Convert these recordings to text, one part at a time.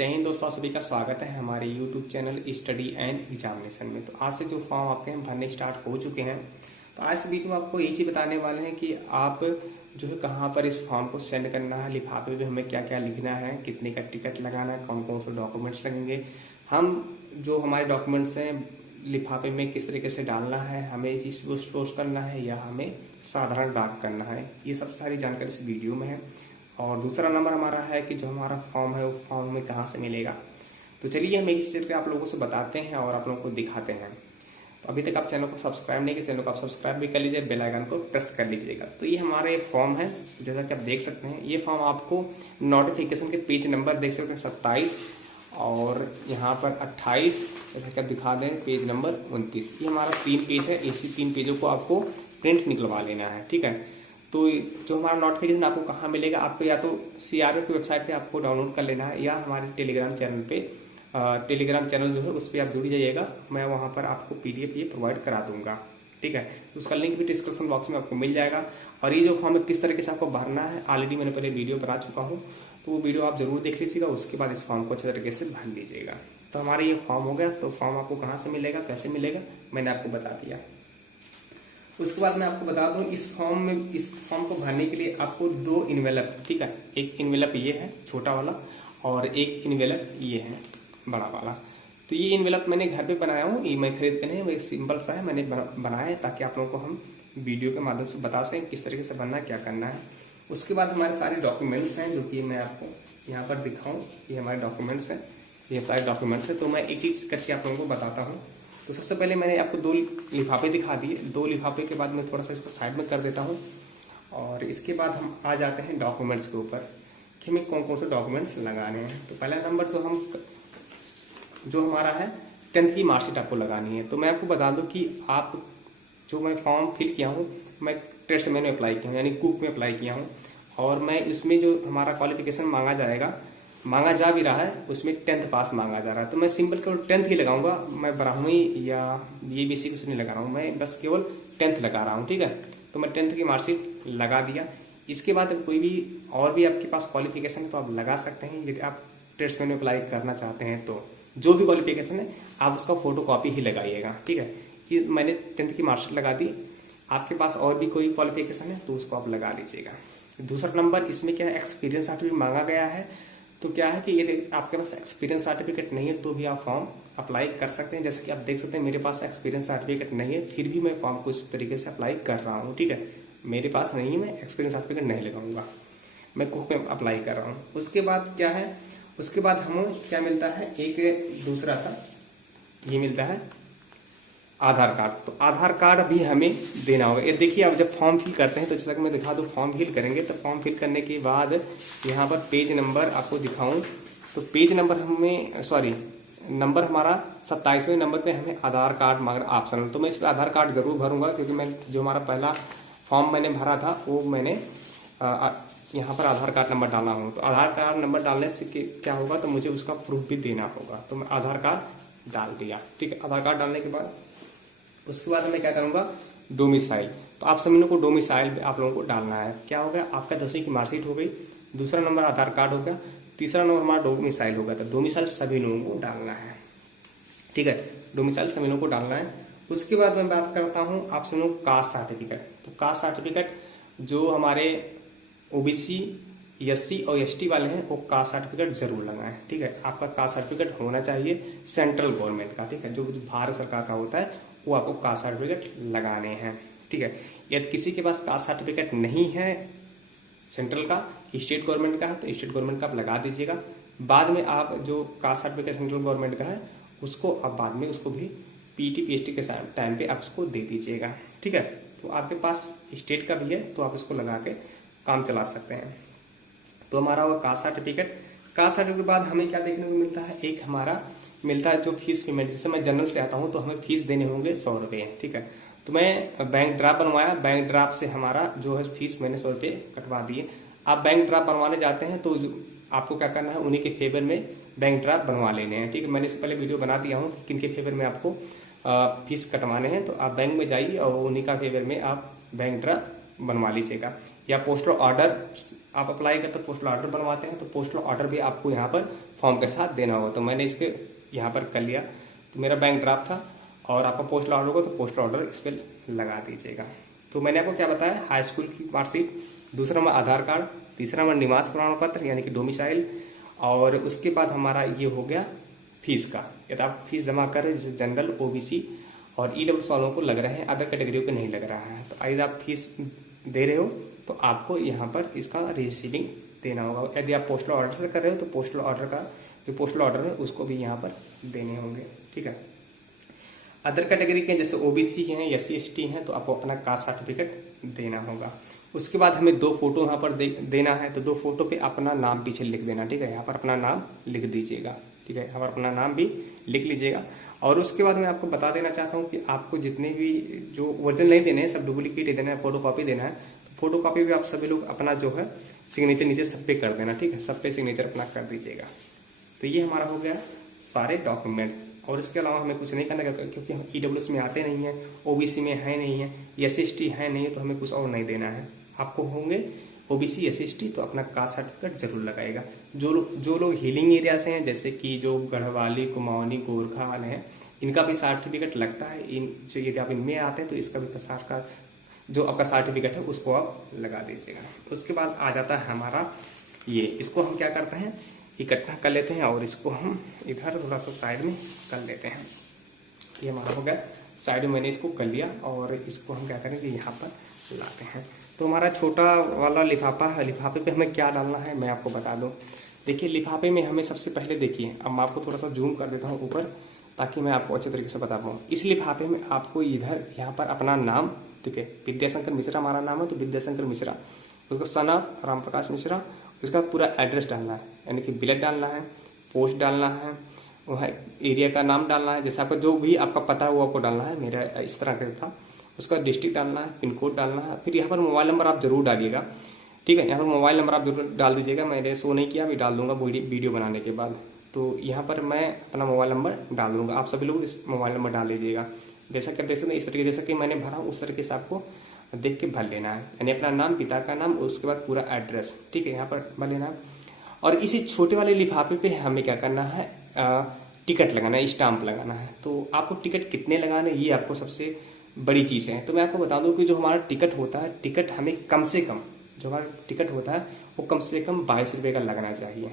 जय हिंद दोस्तों, सभी का स्वागत है हमारे YouTube channel study and examination में। तो आज से जो फॉर्म आपके हैं भरने स्टार्ट हो चुके हैं। तो आज इस वीडियो में आपको ये चीज़ बताने वाले हैं कि आप जो है कहाँ पर इस फॉर्म को सेंड करना है, लिफाफे में हमें क्या क्या लिखना है, कितने का टिकट लगाना है, कौन कौन से डॉक्यूमेंट्स लगेंगे, हम जो हमारे डॉक्यूमेंट्स हैं लिफाफे में किस तरीके से डालना है, हमें इस पोस्ट करना है या हमें साधारण डाक करना है, ये सब सारी जानकारी इस वीडियो में है। और दूसरा नंबर हमारा है कि जो हमारा फॉर्म है वो फॉर्म हमें कहाँ से मिलेगा। तो चलिए हम एक चीज़ आप लोगों से बताते हैं और आप लोगों को दिखाते हैं। तो अभी तक आप चैनल को सब्सक्राइब नहीं किया, चैनल को आप सब्सक्राइब भी कर लीजिए, बेल आइकन को प्रेस कर लीजिएगा। तो ये हमारे फॉर्म है, जैसा कि आप देख सकते हैं। ये फॉर्म आपको नोटिफिकेशन के पेज नंबर देख सकते हैं 27 और यहाँ पर 28, जैसा कि आप दिखा दें पेज नंबर 29। ये हमारा 3 पेज है, इसी 3 पेजों को आपको प्रिंट निकलवा लेना है, ठीक है। तो जो हमारा नोटिफिकेशन आपको कहाँ मिलेगा, आपको या तो CRF की वेबसाइट पे आपको डाउनलोड कर लेना है या हमारे टेलीग्राम चैनल पे टेलीग्राम चैनल जो है उस पर आप जुड़ जाइएगा। मैं वहाँ पर आपको PDF ये प्रोवाइड करा दूंगा, ठीक है। तो उसका लिंक भी डिस्क्रिप्शन बॉक्स में आपको मिल जाएगा। और ये जो फॉर्म है किस तरीके से आपको भरना है, ऑलरेडी मैंने पहले वीडियो बना चुका हूँ, तो वो वीडियो आप जरूर देख लीजिएगा। उसके बाद इस फॉर्म को अच्छे तरीके से भर लीजिएगा। तो हमारा ये फॉर्म हो गया। तो फॉर्म आपको कहाँ से मिलेगा, कैसे मिलेगा, मैंने आपको बता दिया। उसके बाद मैं आपको बता दूं इस फॉर्म को भरने के लिए आपको 2 इन्वेलप, ठीक है। एक इन्वेलप ये है छोटा वाला और एक इन्वेलप ये है बड़ा वाला। तो ये इन्वेलप मैंने घर पे बनाया हूँ, ये मैं खरीद के नहीं, वो सिंपल सा है, मैंने बनाया है ताकि आप लोगों को हम वीडियो के माध्यम से बता सकें किस तरीके से बनना है, क्या करना है। उसके बाद हमारे सारे डॉक्यूमेंट्स हैं जो कि मैं आपको यहाँ पर दिखाऊँ। ये हमारे डॉक्यूमेंट्स हैं, ये सारे डॉक्यूमेंट्स हैं। तो मैं एक चीज़ करके आप लोगों को बताता हूँ। तो सबसे पहले मैंने आपको 2 लिफाफे दिखा दिए। 2 लिफाफे के बाद मैं थोड़ा सा इसको साइड में कर देता हूँ और इसके बाद हम आ जाते हैं डॉक्यूमेंट्स के ऊपर कि हमें कौन कौन से डॉक्यूमेंट्स लगाने हैं। तो पहला नंबर जो हमारा है 10th की मार्कशीट आपको लगानी है। तो मैं आपको बता दूं कि आप जो मैं फॉर्म फिल किया हूँ, मैं ट्रेड्स में अप्लाई किया हूँ, यानी कुक में अप्लाई किया हूँ। और मैं इसमें जो हमारा क्वालिफिकेशन मांगा जा भी रहा है, उसमें 10th पास मांगा जा रहा है। तो मैं सिंपल केवल 10th ही लगाऊंगा, मैं ब्राह्मणी या BBC कुछ नहीं लगा रहा हूँ, मैं बस केवल 10th लगा रहा हूँ, ठीक है। तो मैं 10th की मार्कशीट लगा दिया। इसके बाद कोई भी और भी आपके पास क्वालिफिकेशन है तो आप लगा सकते हैं। यदि आप ट्रेड्समैन में अप्लाई करना चाहते हैं तो जो भी क्वालिफिकेशन है आप उसका फोटो कॉपी ही लगाइएगा, ठीक है। कि मैंने 10th की मार्कशीट लगा दी। आपके पास और भी कोई क्वालिफिकेशन है तो उसको आप लगा लीजिएगा। दूसरा नंबर इसमें क्या है, एक्सपीरियंस सर्टिफिकेट मांगा गया है। तो क्या है कि यदि आपके पास एक्सपीरियंस सर्टिफिकेट नहीं है तो भी आप फॉर्म अप्लाई कर सकते हैं। जैसे कि आप देख सकते हैं मेरे पास एक्सपीरियंस सर्टिफिकेट नहीं है, फिर भी मैं फॉर्म को इस तरीके से अप्लाई कर रहा हूँ, ठीक है। मेरे पास नहीं है, मैं एक्सपीरियंस सर्टिफिकेट नहीं लगाऊंगा, मैं कुक में अप्लाई कर रहा हूँ। उसके बाद क्या है, उसके बाद हमें क्या मिलता है, एक दूसरा सा ये मिलता है आधार कार्ड। तो आधार कार्ड भी हमें देना होगा। ये देखिए, आप जब फॉर्म फिल करते हैं तो जैसा कि मैं दिखा दूँ, फॉर्म फिल करेंगे तो फॉर्म फिल करने के बाद यहाँ पर पेज नंबर आपको दिखाऊं तो पेज नंबर नंबर हमारा 27वें नंबर पे हमें आधार कार्ड मांग रहा ऑप्शनल। तो मैं इस पर आधार कार्ड जरूर भरूंगा, क्योंकि मैं जो हमारा पहला फॉर्म मैंने भरा था वो मैंने यहाँ पर आधार कार्ड नंबर डाला हूँ। तो आधार कार्ड नंबर डालने से क्या होगा, तो मुझे उसका प्रूफ भी देना होगा। तो मैं आधार कार्ड डाल दिया, ठीक है। आधार कार्ड डालने के बाद उसके बाद मैं क्या करूंगा, डोमिसाइल। तो आप सभी लोगों को डोमिसाइल आप लोगों को डालना है। क्या हो गया, आपका 10वीं की मार्कशीट हो गई, दूसरा नंबर आधार कार्ड हो गया, तीसरा नंबर हमारा डोमिसाइल हो गया। तो डोमिसाइल सभी लोगों को डालना है, ठीक है। डोमिसाइल सभी लोगों को डालना है। उसके बाद मैं बात करता हूँ आप सभी लोग कास्ट सर्टिफिकेट। तो कास्ट सर्टिफिकेट जो हमारे OBC SC और ST वाले हैं वो कास्ट सर्टिफिकेट जरूर लगाएं, ठीक है। आपका कास्ट सर्टिफिकेट होना चाहिए सेंट्रल गवर्नमेंट का, ठीक है। जो भारत सरकार का होता है वो आपको कास्ट सर्टिफिकेट लगाने हैं, ठीक है। यदि किसी के पास कास्ट सर्टिफिकेट नहीं है सेंट्रल का, स्टेट गवर्नमेंट का है, तो स्टेट गवर्नमेंट का आप लगा दीजिएगा। बाद में आप जो कास्ट सर्टिफिकेट सेंट्रल गवर्नमेंट का है उसको आप बाद में उसको भी PT PST के टाइम पे आप उसको दे दीजिएगा, ठीक है। तो आपके पास स्टेट का भी है तो आप इसको लगा के काम चला सकते हैं। तो हमारा वो कास्ट सर्टिफिकेट के बाद हमें क्या देखने को मिलता है, एक हमारा मिलता है जो फीस पेमेंट। जैसे मैं जनरल से आता हूँ तो हमें फीस देने होंगे 100 रुपये, ठीक है। तो मैं बैंक ड्राफ्ट बनवाया, बैंक ड्राफ्ट से हमारा जो है फीस मैंने 100 रुपये कटवा दिए। आप बैंक ड्राफ्ट बनवाने जाते हैं तो आपको क्या करना है, उन्हीं के फेवर में बैंक ड्राफ्ट बनवा लेने हैं, ठीक है। मैंने इससे पहले वीडियो बना दिया हूँ कि किन के फेवर में आपको फीस कटवाने हैं। तो आप बैंक में जाइए और उन्हीं का फेवर में आप बैंक ड्राफ्ट बनवा लीजिएगा। या पोस्टल ऑर्डर आप अप्लाई करते पोस्टल ऑर्डर बनवाते हैं तो पोस्टल ऑर्डर भी आपको यहाँ पर फॉर्म के साथ देना होगा। तो मैंने इसके यहाँ पर कर लिया। तो मेरा बैंक ड्राफ्ट था और आपका पोस्टल ऑर्डर होगा तो पोस्टल ऑर्डर इस पर लगा दीजिएगा। तो मैंने आपको क्या बताया, हाई स्कूल की मार्कशीट, दूसरा नंबर आधार कार्ड, तीसरा नंबर निवास प्रमाण पत्र यानी कि डोमिसाइल, और उसके बाद हमारा ये हो गया फीस का। यदि आप फीस जमा कर रहे हैं जैसे जनरल, ओबीसी और ईडब्ल्यू वालों को लग रहे हैं, अदर कैटेगरी को नहीं लग रहा है, तो यदि आप फीस दे रहे हो तो आपको यहाँ पर इसका रिसीविंग देना होगा। यदि आप पोस्टल ऑर्डर से कर रहे हो तो पोस्टल ऑर्डर का जो पोस्टल ऑर्डर है उसको भी यहाँ पर देने होंगे। ठीक है। अदर कैटेगरी के जैसे ओबीसी हैं, एससी एसटी हैं, तो आपको अपना कास्ट सर्टिफिकेट देना होगा। उसके बाद हमें 2 फोटो यहाँ पर देना है, तो 2 फोटो पे अपना नाम पीछे लिख देना। ठीक है, यहाँ पर अपना नाम लिख दीजिएगा। ठीक है, यहाँ पर अपना नाम भी लिख लीजिएगा। और उसके बाद मैं आपको बता देना चाहता हूँ कि आपको जितने भी जो ओरिजिनल नहीं देने हैं, सब डुप्लीकेट ही देना है, फोटो कॉपी देना है। तो फोटो कॉपी भी आप सभी लोग अपना जो है सिग्नेचर नीचे सब पे कर देना। ठीक है, सब पे सिग्नेचर अपना कर दीजिएगा। तो ये हमारा हो गया सारे डॉक्यूमेंट्स। और इसके अलावा हमें कुछ नहीं करना, क्योंकि हम ईडब्ल्यूएस में आते नहीं हैं, ओबीसी में है नहीं है, एससी एसटी है नहीं है, तो हमें कुछ और नहीं देना है। आपको होंगे ओबीसी एससी एसटी, तो अपना कास्ट सर्टिफिकेट जरूर लगाएगा। जो लोग हिलिंग एरिया से हैं, जैसे कि जो गढ़वाली, कुमाऊनी, गोरखा वाले हैं, इनका भी सर्टिफिकेट लगता है। यदि आप इनमें आते हैं तो इसका भी का जो आपका सर्टिफिकेट है उसको आप लगा दीजिएगा। उसके बाद आ जाता है हमारा ये, इसको हम क्या करते हैं, इकट्ठा कर लेते हैं और इसको हम इधर थोड़ा सा साइड में कर लेते हैं। ये हमारा हो गया साइड में, मैंने इसको कर लिया और इसको हम क्या करेंगे, यहाँ पर लाते हैं। तो हमारा छोटा वाला लिफाफा है, लिफाफे पे हमें क्या डालना है मैं आपको बता दूं। देखिए, लिफाफे में हमें सबसे पहले देखिए, अब मैं आपको थोड़ा सा जूम कर देता हूँ ऊपर, ताकि मैं आपको अच्छे तरीके से बता पाऊँ। इस लिफाफे में आपको इधर यहाँ पर अपना नाम, ठीक है, विद्याशंकर मिश्रा हमारा नाम है, तो विद्याशंकर मिश्रा, उसका सना राम प्रकाश मिश्रा, इसका पूरा एड्रेस डालना है, यानी कि बिलेट डालना है, पोस्ट डालना है, वह एरिया का नाम डालना है, जैसे आपका जो भी आपका पता है वो आपको डालना है। मेरा इस तरह का था, उसका डिस्ट्रिक्ट डालना है, पिन कोड डालना है, फिर यहाँ पर मोबाइल नंबर आप जरूर डालिएगा। ठीक है, यहाँ पर मोबाइल नंबर आप जरूर डाल दीजिएगा। मैंने शो नहीं किया, अभी डाल दूंगा वीडियो बनाने के बाद। तो यहाँ पर मैं अपना मोबाइल नंबर डाल दूंगा, आप सभी लोग इस मोबाइल नंबर डाल लीजिएगा। जैसा कि देख सकते हैं, इस तरीके जैसा कि मैंने भरा उस तरीके से आपको देख के भर लेना है, यानी अपना नाम, पिता का नाम, उसके बाद पूरा एड्रेस। ठीक है, यहाँ पर भर लेना है। और इसी छोटे वाले लिफाफे पे हमें क्या करना है, टिकट लगाना है, स्टाम्प लगाना है। तो आपको टिकट कितने लगाने, ये आपको सबसे बड़ी चीज़ है। तो मैं आपको बता दूं कि जो हमारा टिकट होता है, टिकट हमें कम से कम, जो हमारा टिकट होता है वो कम से कम 22 रुपये का लगना चाहिए।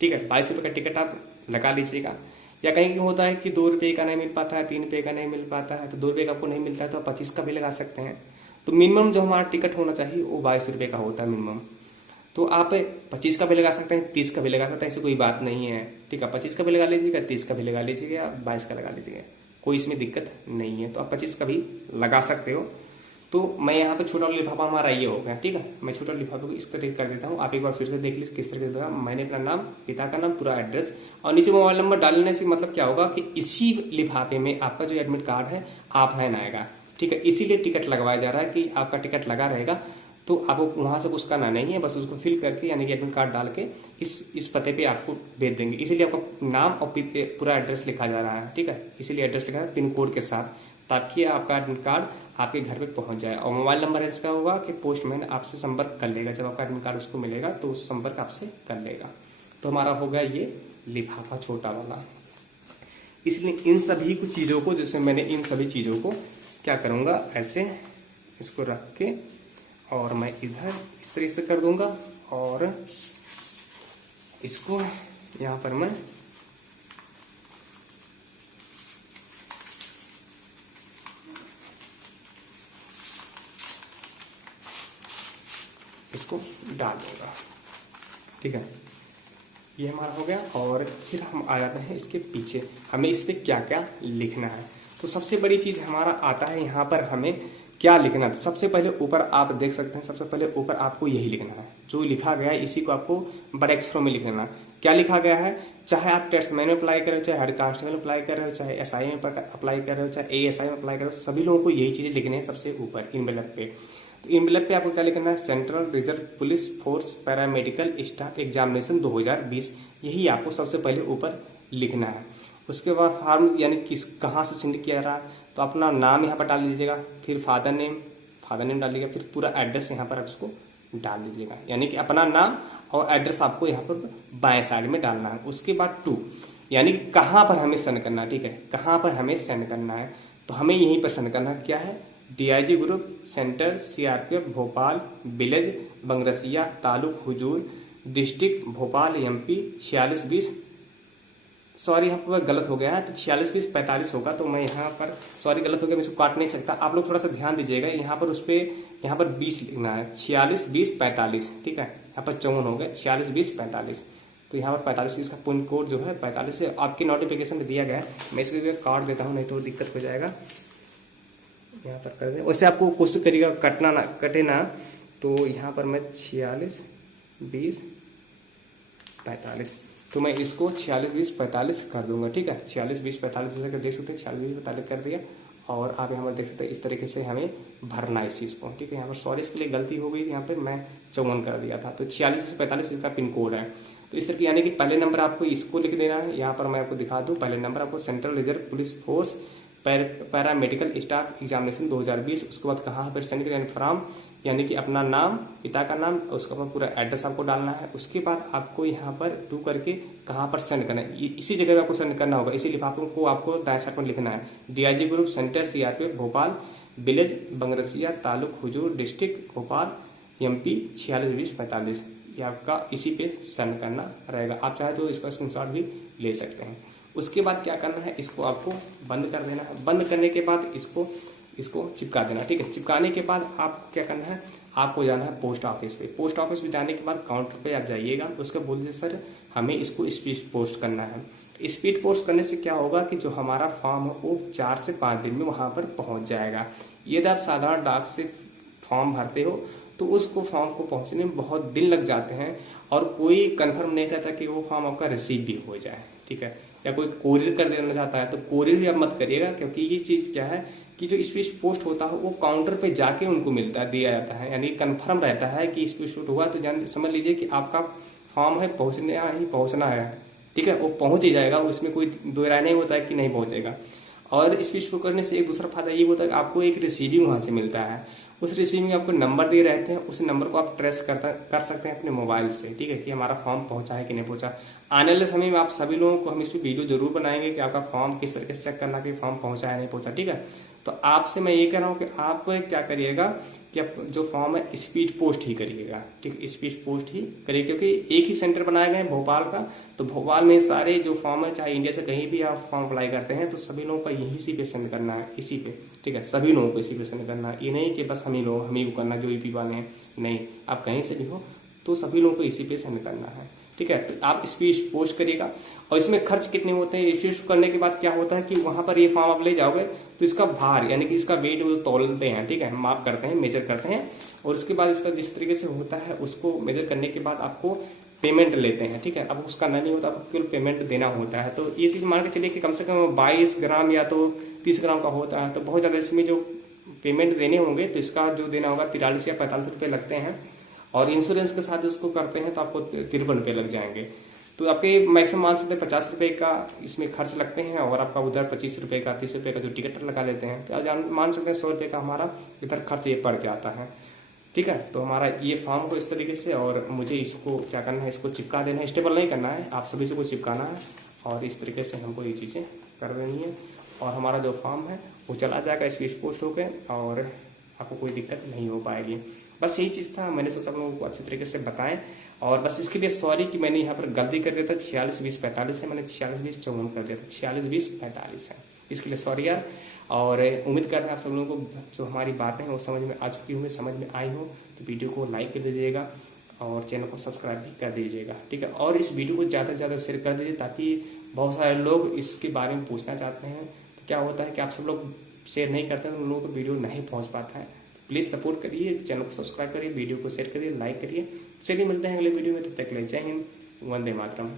ठीक है, 22 रुपये का टिकट आप लगा लीजिएगा। या कहीं होता है कि 2 रुपये का नहीं मिल पाता है, 3 रुपये का नहीं मिल पाता है, तो 2 रुपये का आपको नहीं मिलता है तो 25 का भी लगा सकते हैं। तो मिनिमम जो हमारा टिकट होना चाहिए वो 22 रुपये का होता है मिनिमम। तो आप 25 का भी लगा सकते हैं, 30 का भी लगा सकते हैं, ऐसी कोई बात नहीं है। ठीक है, 25 का भी लगा लीजिएगा, 30 का भी लगा लीजिएगा, 22 का लगा लीजिएगा, कोई इसमें दिक्कत नहीं है। तो आप 25 का भी लगा सकते हो। तो मैं यहाँ पे छोटा लिफाफा हमारा ये हो गया। ठीक है, मैं छोटा लिफाफे को इस तरीके कर देता हूँ। आप एक बार फिर से देख लीजिए किस तरीके से मैंने अपना नाम, पिता का नाम, पूरा एड्रेस और नीचे मोबाइल नंबर डालने से मतलब क्या होगा कि इसी लिफाफे में आपका जो एडमिट कार्ड है आप है आएगा। ठीक है, इसीलिए टिकट लगवाया जा रहा है कि आपका टिकट लगा रहेगा, तो आपको वहां से कुछ करना नहीं है, बस उसको फिल करके यानी कि एडमिट कार्ड डाल के इस पते पे आपको भेज देंगे। इसीलिए आपका नाम और पूरा एड्रेस लिखा जा रहा है। ठीक है, इसीलिए एड्रेस लिखा है पिन कोड के साथ, ताकि आपका एडमिट कार्ड आपके घर पे पहुंच जाए। और मोबाइल नंबर इसका होगा कि पोस्टमैन आपसे संपर्क कर लेगा, जब आपका एडमिट कार्ड उसको मिलेगा तो संपर्क आपसे कर लेगा। तो हमारा हो गया ये लिफाफा छोटा वाला। इसलिए इन सभी कुछ चीज़ों को, जैसे मैंने इन सभी चीज़ों को क्या करूँगा, ऐसे इसको रख के और मैं इधर इस तरीके से कर दूंगा और इसको यहाँ पर मैं इसको डाल दूंगा। ठीक है, ये हमारा हो गया। और फिर हम आ जाते हैं इसके पीछे, हमें इस पर क्या क्या लिखना है। तो सबसे बड़ी चीज़ हमारा आता है यहाँ पर हमें क्या लिखना है। सबसे पहले ऊपर आप देख सकते हैं, सबसे पहले ऊपर आपको यही लिखना है, जो लिखा गया है इसी को आपको बड़े अक्षरों में लिखना है। क्या लिखा गया है, चाहे आप टेस्टमैन में अप्लाई कर रहे हो, चाहे हेड कांस्टेबल में अप्लाई कर रहे हो, चाहे एसआई में अप्लाई कर रहे हो, चाहे एएसआई में अप्लाई कर रहे हो, सभी लोगों को यही चीज़ें लिखनी है सबसे ऊपर इनवेलप पे। तो इनवेलप पे आपको क्या लिखना है, central reserve police force paramedical staff examination 2020, यही आपको सबसे पहले ऊपर लिखना है। उसके बाद फॉर्म यानी किस कहाँ से सेंड किया रहा है, तो अपना नाम यहाँ पर डाल दीजिएगा, फिर फादर नेम डालिएगा, फिर पूरा एड्रेस यहाँ पर आप इसको डाल दीजिएगा, यानी कि अपना नाम और एड्रेस आपको यहाँ पर बाएं साइड में डालना है। उसके बाद 2 यानी कि कहाँ पर हमें सेंड करना है, ठीक है, कहाँ पर हमें सेंड करना है, तो हमें यहीं पर सेंड करना है। क्या है, DIG group centre CRPF Bhopal village Bangrasia taluk हुजूर डिस्ट्रिक्ट भोपाल MP 4620, सॉरी यहाँ पर गलत हो गया है, तो 462045 होगा। तो मैं यहाँ पर सॉरी गलत हो गया, मैं इसको काट नहीं सकता, आप लोग थोड़ा सा ध्यान दीजिएगा। यहाँ पर उस पर यहाँ पर 20 लिखना है, 462045, ठीक है, यहाँ पर 54 हो गया, 462045। तो यहाँ पर 45 इसका पिन कोड जो है 45 है, आपकी नोटिफिकेशन में दिया गया है। मैं इसको काट देता हूँ, नहीं तो दिक्कत हो जाएगा। यहाँ पर कर दें, वैसे आपको कोशिश करिएगा कटना ना कटे ना। तो यहाँ पर मैं 462045, तो मैं इसको 462045 कर दूंगा, ठीक है। 462045 जैसे देख सकते हैं, 462045 कर दिया। और आप यहाँ पर देख सकते हैं इस तरीके से हमें भरना है इस चीज़ को, ठीक है। यहाँ पर सॉरी इसके लिए गलती हो गई, यहाँ पे मैं 54 कर दिया था, तो 4645 इसका पिन कोड है। तो इस तरीके यानी कि पहले नंबर आपको इसको लिख देना है। यहाँ पर मैं आपको दिखा दूँ, पहले नंबर आपको central reserve police force paramedical staff examination 2020, उसके बाद कहाँ पर सेंड करें फ्रॉम, यानी कि अपना नाम, पिता का नाम, उसके बाद पूरा एड्रेस आपको डालना है। उसके बाद आपको यहाँ पर 2 करके कहाँ पर सेंड करना है, इसी जगह पे आपको सेंड करना होगा। इसी लिफाफे को आपको दाएं साइड पर लिखना है, DIG group centre CRPF Bhopal village Bangrasia taluk हुजूर डिस्ट्रिक्ट भोपाल MP 462045, ये आपका इसी पे सेंड करना रहेगा। आप चाहे तो इसका स्क्रीनशॉट भी ले सकते हैं। उसके बाद क्या करना है, इसको आपको बंद कर देना है। बंद करने के बाद इसको चिपका देना, ठीक है। चिपकाने के बाद आप क्या करना है, आपको जाना है पोस्ट ऑफिस पे। पोस्ट ऑफिस पे जाने के बाद काउंटर पे आप जाइएगा, उसके बोल दीजिए सर हमें इसको स्पीड पोस्ट करना है। स्पीड पोस्ट करने से क्या होगा कि जो हमारा फॉर्म है वो 4 से 5 दिन में वहां पर पहुंच जाएगा। यदि आप साधारण डाक से फॉर्म भरते हो तो उसको फॉर्म को पहुंचने में बहुत दिन लग जाते हैं, और कोई कंफर्म नहीं रहता कि वो फॉर्म आपका रिसीव भी हो जाए, ठीक है। या कोई कोरियर कर देना चाहता है तो कोरियर भी आप मत करिएगा, क्योंकि ये चीज़ क्या है कि जो स्पीड पोस्ट होता है वो काउंटर पे जाके उनको दिया जाता है, यानी कंफर्म रहता है कि स्पीड पोस्ट हुआ, तो समझ लीजिए कि आपका फॉर्म है पहुंचना है, ठीक है, वो पहुंच ही जाएगा। उसमें कोई दो राय नहीं होता है कि नहीं पहुंचेगा। और स्पीड पोस्ट करने से एक दूसरा फायदा ये होता है कि आपको एक रिसीविंग वहां से मिलता है। उस रिसीविंग में आपको नंबर दिए रहते हैं, उस नंबर को आप ट्रेस कर सकते हैं अपने मोबाइल से, ठीक है, कि हमारा फॉर्म पहुंचा है कि नहीं पहुंचा। आने वाले समय में आप सभी लोगों को हम इस पर वीडियो जरूर बनाएंगे कि आपका फॉर्म किस तरीके से चेक करना कि फॉर्म पहुंचा है नहीं पहुंचा, ठीक है। तो आपसे मैं ये कह रहा हूँ कि आप क्या करिएगा कि आप जो फॉर्म है स्पीड पोस्ट ही करिएगा, ठीक है, स्पीड पोस्ट ही करिए, क्योंकि एक ही सेंटर बनाया गया है भोपाल का। तो भोपाल में सारे जो फॉर्म है, चाहे इंडिया से कहीं भी आप फॉर्म अप्लाई करते हैं, तो सभी लोगों का यही इसी पे सेंड करना है, इसी पे, ठीक है, सभी लोगों को इसी पे सेंड करना है। ये नहीं कि बस हम ही को करना जो EP वाले हैं, नहीं, आप कहीं से भी हो तो सभी लोगों को इसी पे सेंड करना है, ठीक है। तो आप स्पीड पोस्ट करिएगा। और इसमें खर्च कितने होते हैं, स्पीड करने के बाद क्या होता है कि वहां पर ये फॉर्म आप ले जाओगे तो इसका भार यानी कि इसका वेट वो तौलते हैं, ठीक है, माप करते हैं, मेजर करते हैं। और उसके बाद इसका जिस तरीके से होता है उसको मेजर करने के बाद आपको पेमेंट लेते हैं, ठीक है। अब उसका नहीं होता, आपको केवल पेमेंट देना होता है। तो ये चीज़ मान के चलिए कि कम से कम 22 ग्राम या तो 30 ग्राम का होता है, तो बहुत ज़्यादा इसमें जो पेमेंट देने होंगे तो इसका जो देना होगा 43 या 45 रुपये लगते हैं। और इंश्योरेंस के साथ उसको करते हैं तो आपको 53 रुपये लग जाएंगे। तो आपके मैक्सिमम मान सकते हैं 50 रुपये का इसमें खर्च लगते हैं, और आपका उधर 25 रुपये का 30 रुपये का जो टिकट लगा लेते हैं, तो मान सकते हैं 100 रुपये का हमारा इधर खर्च ये पड़ जाता है, ठीक है। तो हमारा ये फॉर्म को इस तरीके से, और मुझे इसको क्या करना है, इसको चिपका देना है, स्टेबल नहीं करना है, आप सभी से को चिपकाना है, और इस तरीके से हमको ये चीज़ें कर देनी है। और हमारा जो फॉर्म है वो चला जाएगा स्पीड पोस्ट होकर, और आपको कोई दिक्कत नहीं हो पाएगी। बस यही चीज़ था, मैंने सोचा आप लोगों को अच्छे तरीके से बताएं। और बस इसके लिए सॉरी कि मैंने यहाँ पर गलती कर दिया था, 462045 है, मैंने 462054 कर दिया था, 462045 है, इसके लिए सॉरी यार। और उम्मीद कर रहे हैं आप सब लोगों को जो हमारी बातें हैं वो समझ में आ चुकी होंगी, समझ में आई हो, तो वीडियो को लाइक कर दीजिएगा और चैनल को सब्सक्राइब भी कर दीजिएगा, ठीक है। और इस वीडियो को ज़्यादा से ज़्यादा शेयर कर दीजिए, ताकि बहुत सारे लोग इसके बारे में पूछना चाहते हैं। तो क्या होता है कि आप सब लोग शेयर नहीं करते हैं, उन लोगों को वीडियो नहीं पहुँच पाता है। प्लीज़ सपोर्ट करिए, चैनल को सब्सक्राइब करिए, वीडियो को शेयर करिए, लाइक करिए। चलिए मिलते हैं अगले वीडियो में, तब तक के लिए जय हिंद, वंदे मातरम।